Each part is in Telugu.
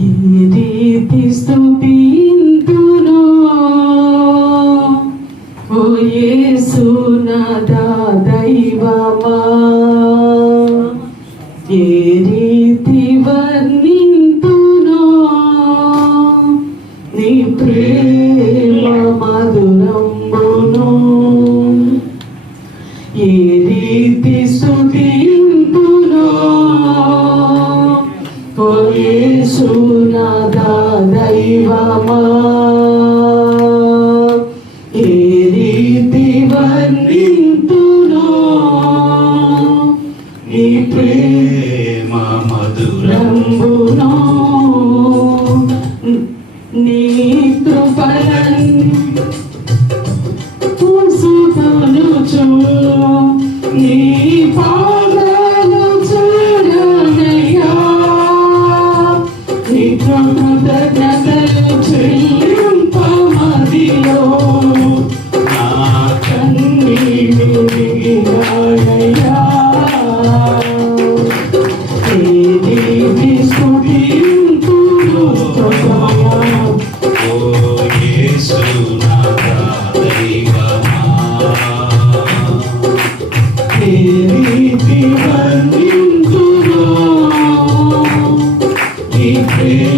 ఎన్నిరీతి స్థుతింతును ఓ యేసునాదా దైవమా? ఏ రీతి వర్ణింతును? నీ ప్రేమ దూరం నీ Amen.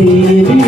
Baby.